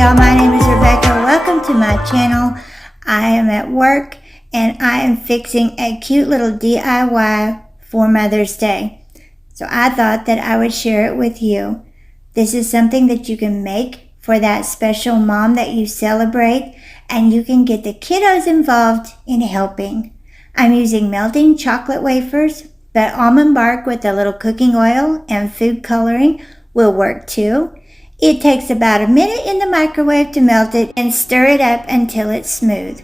y'all, my name is Rebecca. Welcome to my channel. I am at work and I am fixing a cute little DIY for Mother's Day. So I thought that I would share it with you. This is something that you can make for that special mom that you celebrate, and you can get the kiddos involved in helping. I'm using melting chocolate wafers, but almond bark with a little cooking oil and food coloring will work too. It takes about a minute in the microwave to melt it and stir it up until it's smooth.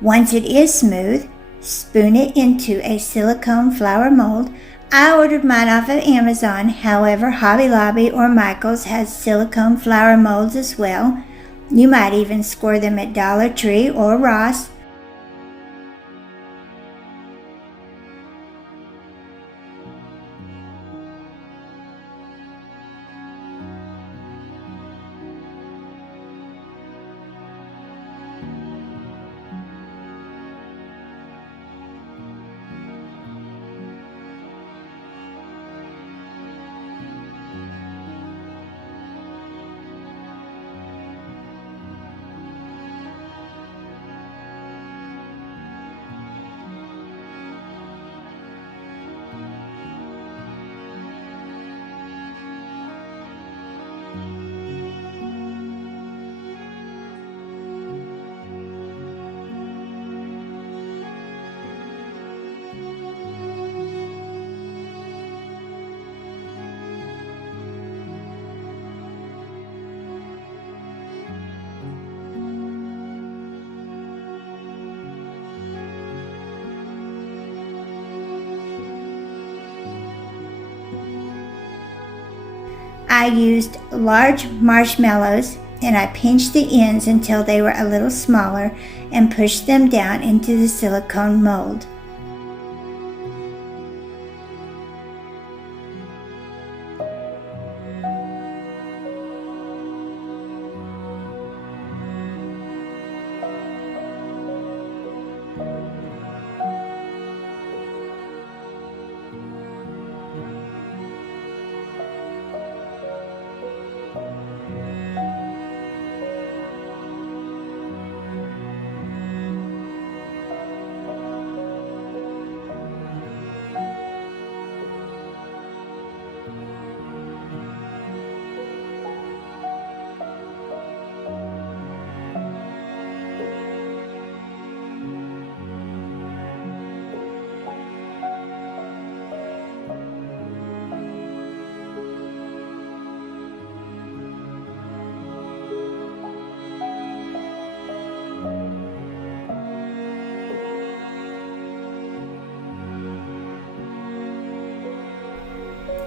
Once it is smooth, spoon it into a silicone flower mold. I ordered mine off of Amazon, however Hobby Lobby or Michael's has silicone flower molds as well. You might even score them at Dollar Tree or Ross. I used large marshmallows and I pinched the ends until they were a little smaller and pushed them down into the silicone mold.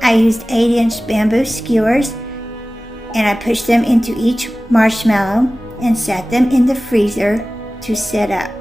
I used 8-inch bamboo skewers and I pushed them into each marshmallow and set them in the freezer to set up.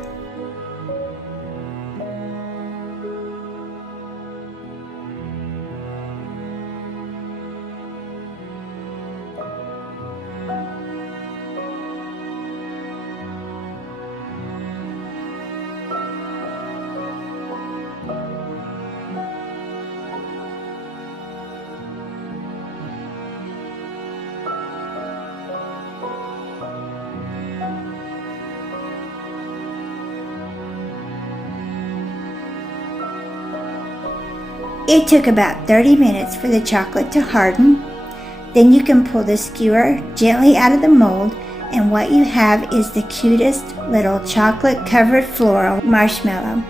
It took about 30 minutes for the chocolate to harden. Then you can pull the skewer gently out of the mold, and what you have is the cutest little chocolate covered floral marshmallow.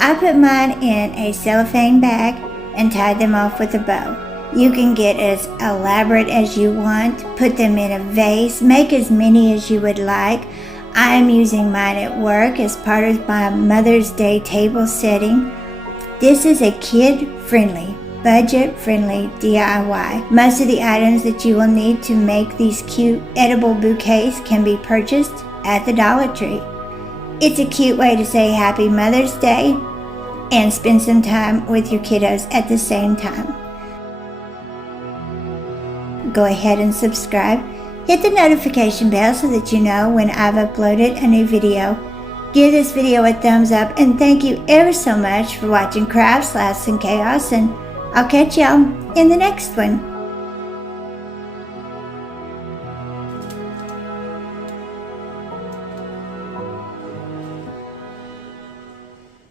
I put mine in a cellophane bag and tied them off with a bow. You can get as elaborate as you want, put them in a vase, make as many as you would like. I am using mine at work as part of my Mother's Day table setting. This is a kid-friendly, budget-friendly DIY. Most of the items that you will need to make these cute edible bouquets can be purchased at the Dollar Tree. It's a cute way to say Happy Mother's Day and spend some time with your kiddos at the same time. Go ahead and subscribe. Hit the notification bell so that you know when I've uploaded a new video. Give this video a thumbs up, and thank you ever so much for watching Crafts, Laughs, and Chaos, and I'll catch y'all in the next one.